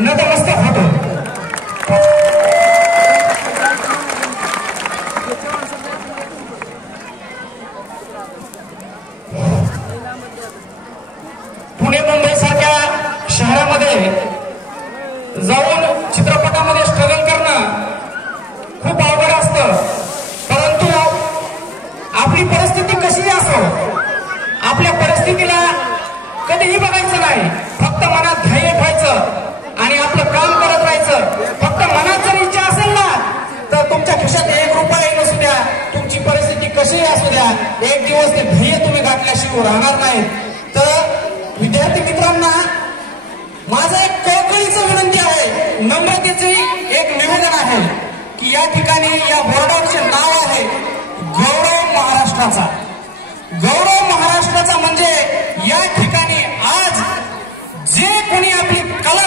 नतमस्तक होतो। पुणे मुंबई सारख्या शहरामध्ये जाऊन चित्रपटामध्ये स्ट्रगल करणं खूप अवघड असतं, परंतु आपली परिस्थिती कशीही असो, आपल्या परिस्थितीला कधीही बघायचं नाही, फक्त मनात धैर्य ठेवायचं आणि आपलं काम करत राहायचं। फक्त मनात जर इच्छा असेल ना, तर तुमच्या खिशात 1 रुपया नसू द्या, तुमची परिस्थिती कशीही असू द्या, एक दिवस ते ध्येय तुम्ही गाठल्याशिवाय राहणार नाही। तर विद्यार्थी मित्रांना माझं एक कळकळीचं विनंती आहे, नम्रतेचे एक निवेदन आहे की या ठिकाणी या बोर्डाचे नाव आहे गौरव महाराष्ट्राचा। गौरव महाराष्ट्राचा म्हणजे या ठिकाणी आज जे कोणी आपली कला